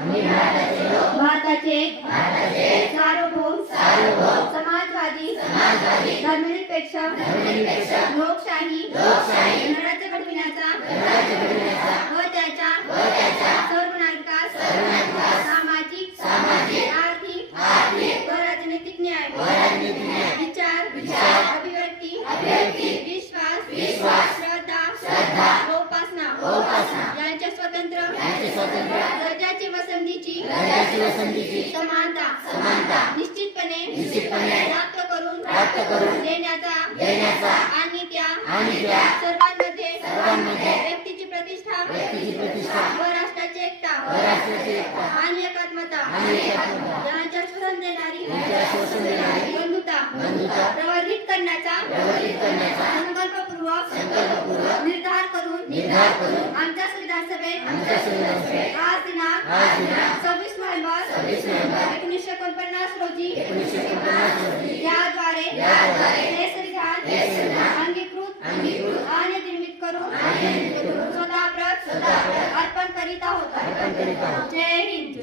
भारताचे सार्वभौम समाजवादी धर्मनिरपेक्ष लोकशाही गणराज्य घडविण्याचा व त्याच्या सर्व नागरिकास सामाजिक आर्थिक व राजनैतिक न्याय विचार अभिव्यक्ती विश्वास श्रद्धा व उपासना यांच्या स्वतंत्र दर्जाची व संधीची समानता निश्चितपणे प्राप्त करून देण्याचा आणि त्या सर्वांमध्ये व्यक्तीची प्रतिष्ठा व राष्ट्राची एकता आणि एकात्मता यांच्या श्वसन देणारी बंधुता प्रवर्धित करण्याचा संकल्पपूर्वक निर्धार करून आमच्या विधानसभेत आज दिनांक 26 नोव्हेंबर 1949 रोजी याद्वारे हे संविधान अंगीकृत आणि निर्मित करून स्वतः अर्पण करीत आहोत. जय हिंद.